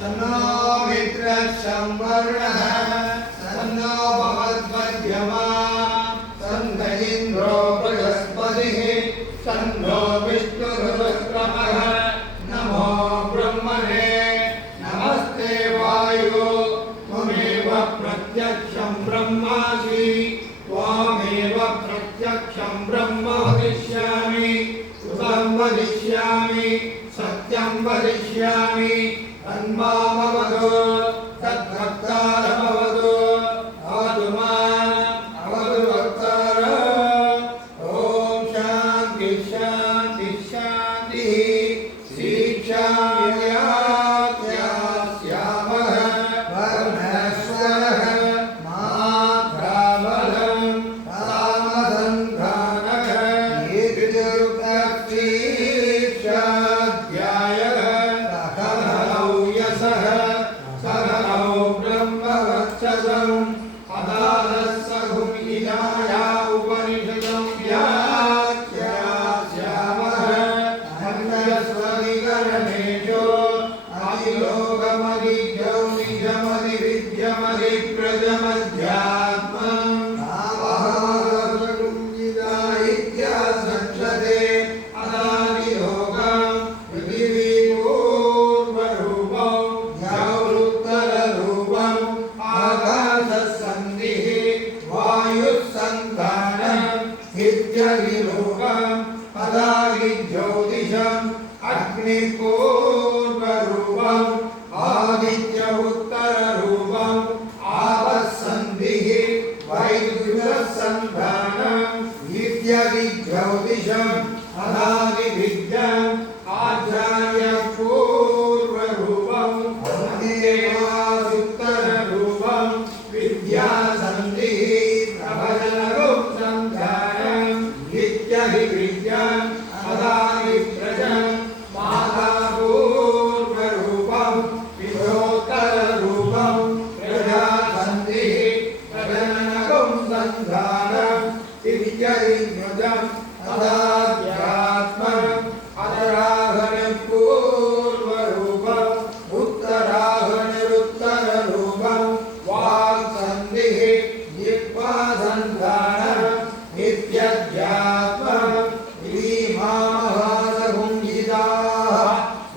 तन्नो मित्रः संवर्णः तन्नो भवद्वद्यमा तन्न इन्द्रो बृहस्पतिः तन्नो विष्णुरुक्रमः नमो ब्रह्मणे नमस्ते वायो त्वमेव प्रत्यक्षं ब्रह्मासि त्वमेव प्रत्यक्षं ब्रह्म वदिष्यामि सुतं वदिष्यामि सत्यं वदिष्यामि तन्मामवतु तद्भक्तारमवतु अवतु माम् अवतु भक्तार ॐ शान्ति शान्ति शान्तिः श्रीक्षायास्यामः वर्णस्वरः मात्राबलं कामसन्धानः ईर्जुर्भक्तिक्षाध्यायः सकलौ यशः सकलौ ब्रह्मवर्चसं अदालस्सहुं इदाया उपनिषदं व्याख्यास्यामः अन्यस्वरिकरणेषु अधिलोकमधिजौ निजमधिविद्यमधिप्रजमध्यात्मम् इत्यासक्षते अदादिलोकं पृथिवीपूर्वरूपं द्यौरुत्तररूपम् आकाशसन्धिः वायुस्सन्धानम् इत्यधिरूपम् अदादिज्योतिषम् अग्निपूर्वरूपम् आदित्य उत्तररूपम् आपस्सन्धिः वैद्युतसन्धानम् इत्यधिज्योतिषम् अदादिविद्यम् आचार्यपूर्वरूपम् देवादुत्तररूपम् विद्यासन्धिः प्रभजनगुप्तसन्धानम् इत्यधिविद्यम् अदादिप्रजम् मातापूर्वरूपम् विधोत्तररूपम् प्रजासन्धिः प्रजननगुप्तसन्धानम् इत्यधिज्ञम् अदाध्यात्मम् अदराहनपूर्वरूपम् उत्तराहनरुत्तररूपम् वाक्सन्धिः जिह्वासन्धानम् इत्यध्यात्मम् इति मामहासहुञ्जिताः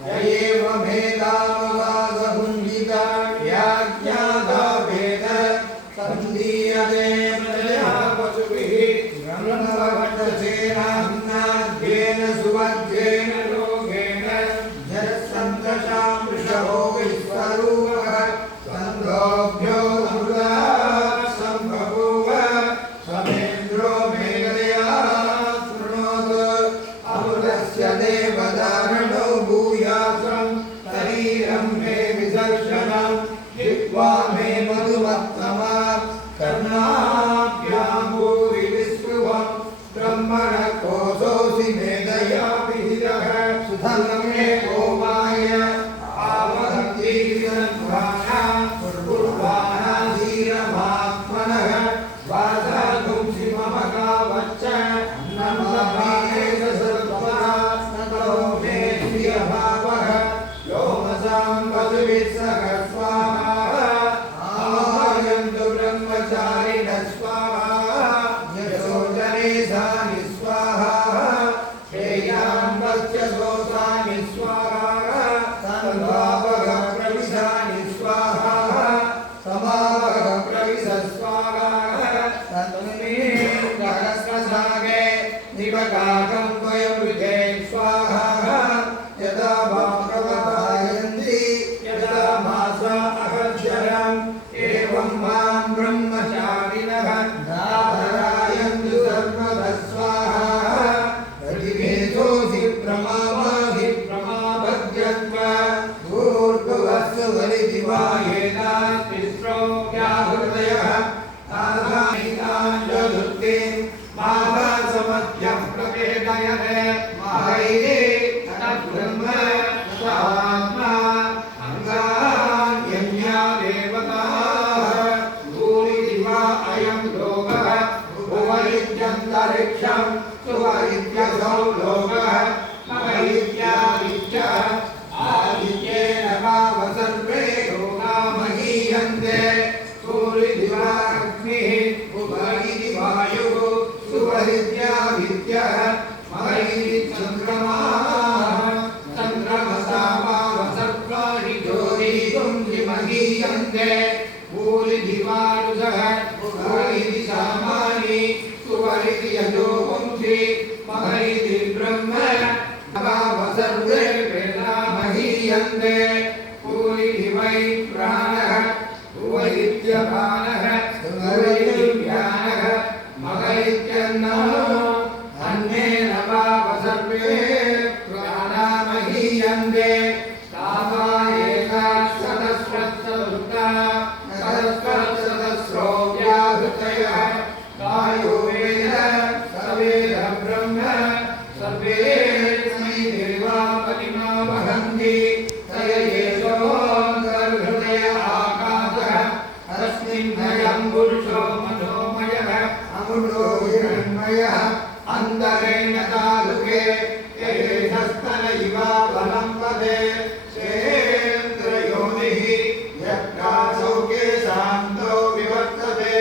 य एव मेधामहासहुञ्जिता व्याख्याता वेद सन्धीयते प्रजया पशुभिः ब्रह्मवक्षसेनान्नाद्येन सुवध्येन लोकेन जरसन्तशां वृषभो विश्वरूपः सन्धोभ्यो अमृतात् सम्बभूव समेन्द्रो मेघदया शृणोतु अमृतस्य देवदारणो भूयासं शरीरं मे विदर्शनं जिह्वा मे मधुमत्तमा कर्णाभ्यां भूरि विस्पृहं ब्रह्मण कोशोऽसि मेधया विहितः सुधं मे ओमाय आवहतीर्यन्वाना पूर्वाणा धीरमात्मनः वासागुंसि मम कावच्च नमः सर्वदा मे श्रियभावः योमसां पदुभिः सह स्वाहा आयन्तु ब्रह्मचारिणः स्वाहा यशोजनेशानि स्वाहा श्रेयान्वस्य दोषानि स्वाहा संभावः प्रविशानि स्वाहा समावः प्रविश स्वाहा तन्मे सहस्रसागे निपकाकं वयमृजे स्वाहा यदा वा प्रवतायन्ति यदा मास महीयन्ते भूरिधिवारुसः भूरिधि सामानि सुवरिधि यजो वंशि महरिधि ब्रह्म सर्वे वेदा महीयन्ते भूरिधि वै प्राणः भुवैत्यपानः भुवैत्यव्यानः महैत्यन्नः अन्ये नवाव सर्वे प्राणा महीयन्ते तावा एका शतस्रस्रवृत्ता शतस्रस्रो व्याहृतयः कायो वेद सर्वेद ब्रह्म सर्वे तस्मै देवा परिमा वहन्ति तय एषोऽन्तर्हृदय आकाशः अस्मिन्नयं पुरुषो मनोमयः अमृतो हिरण्मयः अन्तरेण तालुके एषस्तन इवा बलं पदे सेन्द्रयोनिः यत्कासौके शान्तो विवर्तते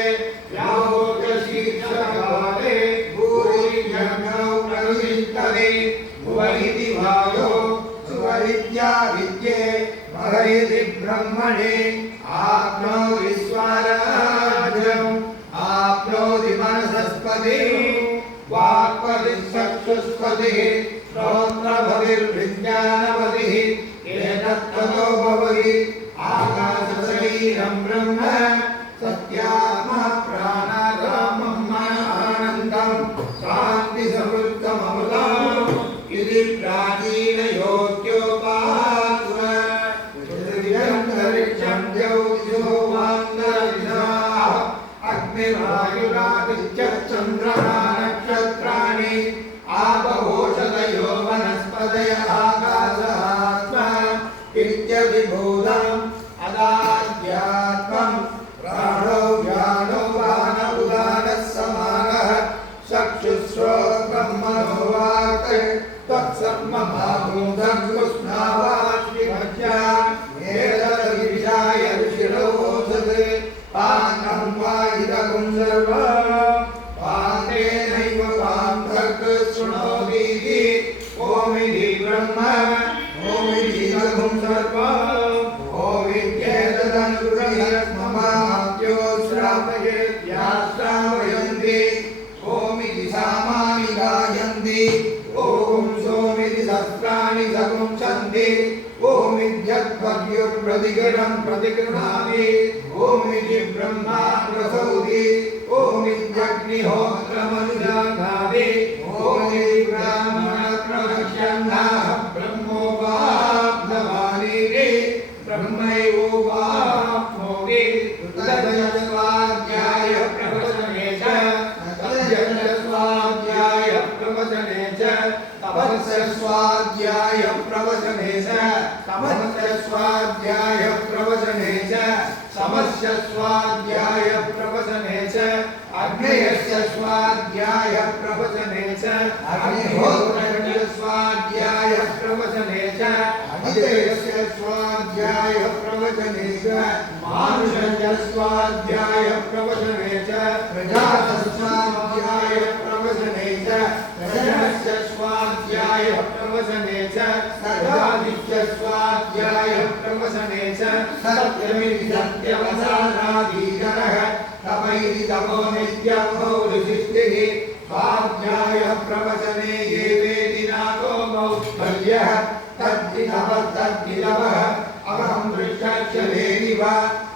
व्याभोगशीर्षकाले भूरिव्यग्नौ प्रविष्टते भुवरिति वायो सुवरित्या विद्ये महरिति ब्रह्मणे आप्नोति स्वराज्यम् आप्नोति मनसस्पतिः वाक्पतिश्चक्षुष्पतिः श्रोत्रपतिर्विज्ञानपतिः एतत्ततो भवति आकाशशरीरं ब्रह्म सत्यात्मा प्राणारामं आनन्दं शान्तिसमृद्धममृतम् इति प्राचीनयोग्योपास्व पृथिव्यन्तरिक्षं ज्योतिषो वान्तरिक्षाः अग्निरायुरादित्यश्चन्द्रमा नक्षत्राणि आपवोषधयो वनस्पतयः आकाशात्मा इत्यभिभूतम् अदाध्यात्मम् प्राणो व्यानो वान उदानः समानः चक्षुश्रोत्रं मनोवाक् तत्सर्वमाभूतं कृष्णावाश्विभज्या एतद्विषाय ऋषिरोधते पानं वा इदगुं सर्वम् पातेनैव पान्तक् शृणोतीति ओमिति ब्रह्म ओमिति इदगुं सर्वम् ओमित्येतदनुग्रहस्ममाद्यो श्रावयेद्याश्रावयन्ति ओमिति सामानि गायन्ति ॐ सोमिति सहस्राणि सगुंसन्ति ओमित्यद्भव्यो प्रतिगणं प्रतिगृह्णाति ओमिति ब्रह्मा प्रसौति ओमित्यग्निहोत्रमनुजानाति ओमिति ब्राह्मणप्रवक्ष्यन्नाः ब्रह्मोपाप्तवानिति ब्रह्मैवोपाप्नोति तदजस्वाध्याय प्रवचने च तदजस्वाध्याय प्रवचने च तपस्य स्वाध्याय प्रवचने च तमस्य स्वाध्याय प्रवचने च समस्य स्वाध्याय प्रवचने च अग्नेयस्य स्वाध्याय प्रवचने च अग्निहोत्रस्य स्वाध्याय प्रवचने च अदितेयस्य स्वाध्याय प्रवचने च मानुषस्य स्वाध्याय प्रवचने च प्रजास्य स्वाध्याय प्रवचने च प्रजनस्य स्वाध्याय प्रवचने च सदादित्य स्वाध्याय प्रवचने च सत्यमिति सत्यवसानादीकरः तपैति तपो नित्यमो ऋषिष्टिः स्वाध्याय प्रवचने ये वेदि नाको मौद्गल्यः तद्वितपः अहं वृक्षक्षलेनिव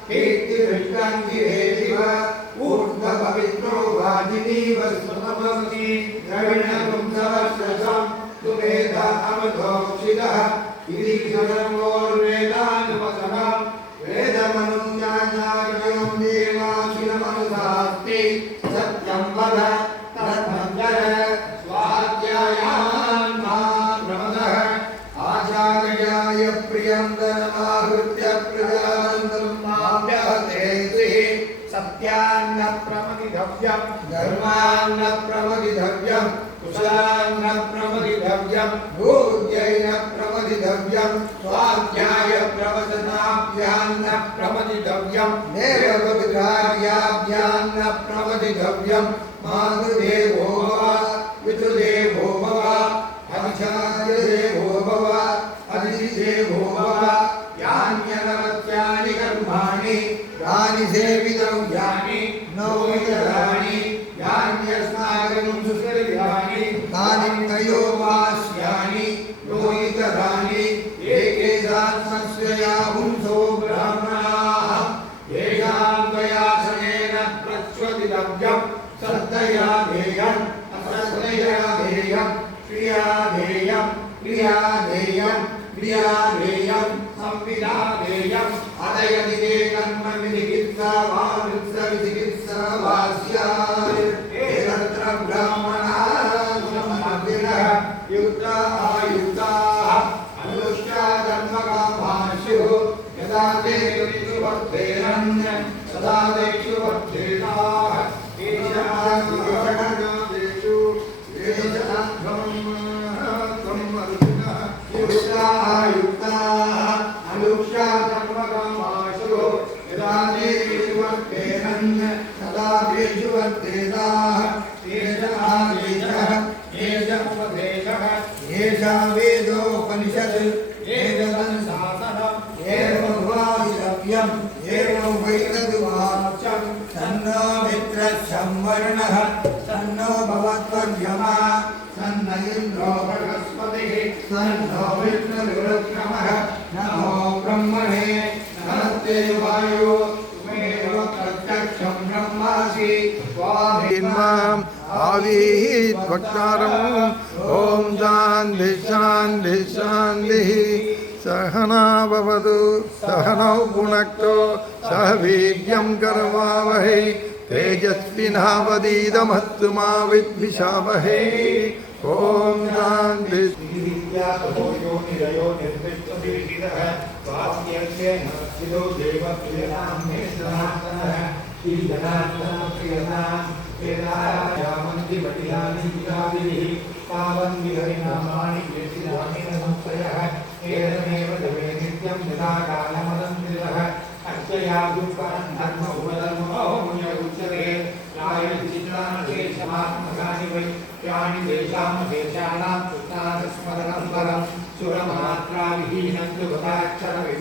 कीर्तिवृष्टाङ्गिरेनिव ऊर्ध्वपवित्रो वाजिनीव स्मृतमस्मि द्रविणपुंसवस्रसं सुमेधा अमधोक्षितः इति क्षणमोर्वेदानुवसनं वेदमनुज्ञानार्यं देवाखिलमनुधास्ति सत्यं वद तद्भञ्जर स्वाध्यायान् मा प्रमदः आचार्याय प्रियं धनमाहृत्य प्रजानन्दं माभ्यहते सत्यान्न प्रमदितव्यं धर्मान्न प्रमदितव्यं कुशलान्न प्रमदितव्यं भूर्जैन प्रमदितव्यं स्वाध्याय प्रवचनाभ्यान्न प्रमदितव्यं देवविधार्याभ्यान्न प्रमदितव्यं मातृदेवो भव पितृदेवो भव अधिचार्यदेवो भव अतिथिदेवो भव यान्यनवत्यानि कर्माणि सेवितव्यानि नौमितराणि यान्यस्माकं सुकृतानि तानि त्रयोमास्यानि नौमितराणि एकेशात्मस्वया पुंसो ब्राह्मणाः येषां त्वयासनेन प्रच्वदितव्यं श्रद्धया ध्येयम् अश्रद्धया ध्येयम् क्रिया ध्येयम् क्रिया ध्येयम् क्रिया ध्येयम् संविदा ध्येयम् अदयति ते कर्म विधिकित्सा वा वृत्सविधिकित्सा वा स्यात् एतत्र ब्राह्मणाः ब्रह्मविदः युक्ताः आयुक्ताः अनुष्ठा धर्मकामाः स्युः यदा ते वर्धेरन् सदा तेषु वर्धेताः एषादेषु युक्ताः अनुष्ठा धर्मकामाशु यदा तेषु वर्धेरन् सदा तेषु वर्धेताः एष आदेशः एष उपदेशः एषा वेदोपनिषत् एतदनुशासनम् एवमुपादितव्यम् एवमुपैतदुवाच्यं तन्नो मित्रः तन्नो भवत्वर्यमा तन्न इन्द्रो बृहस्पतिः तन्नो विष्णुरुक्रमः नमो ब्रह्मणे नमस्ते वायो त्वमेव प्रत्यक्षं ब्रह्मासि त्वामेव आवीत् वक्तारम् ॐ शान्ति शान्ति शान्तिः सहना भवतु सहनौ भुनक्तु सह वीर्यं करवावहै तेजस्विनावधीतमस्तु मा विद्विषावहै ॐ शान्ति यामन्ति बलिदानि विदादिभिः तावन् विहरिनामानि यतिदानि न संशयः एतमेव देवे नित्यं यदा कालमदन्तिरः अर्चयादुपरं धर्म उपधर्मो मुनिरुच्यते लायति चित्रानशेषमात्मकानि वै यानि देशानां पुत्रास्मरणं परं सुरमात्राविहीनं तु गताक्षरवे